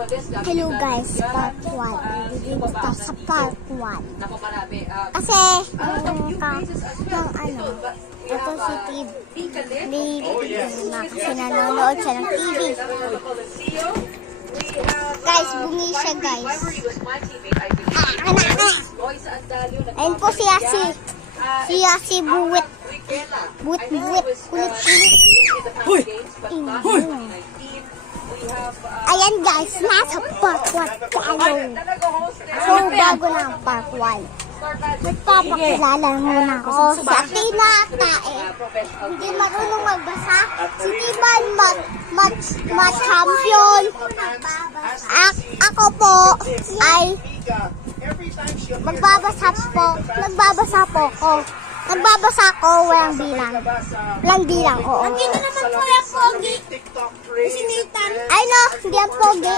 Hello guys, part 1. Dito sa part 1. Kasi, ito si TV. Kasi nanonood siya ng TV. Guys, bungi siya guys. Ayun po si Yasi. Si Yasi buwit. Buwit. Kulit-kulit. Hoy! Hoy! Ayan guys, nasa part 1 tayo. So, bago na ang part 1. Nagpapakilala muna ako. Si Athena Tae. Hindi marunong magbasa. Si Timan ma-champion. Ako po ay magbabasa po. Nagbabasa po ako. Nagbabasa ako, walang bilang. Walang bilang, oo. Ang gina naman po yung pogi. Si Nathan. Ay no, hindi ang pogi.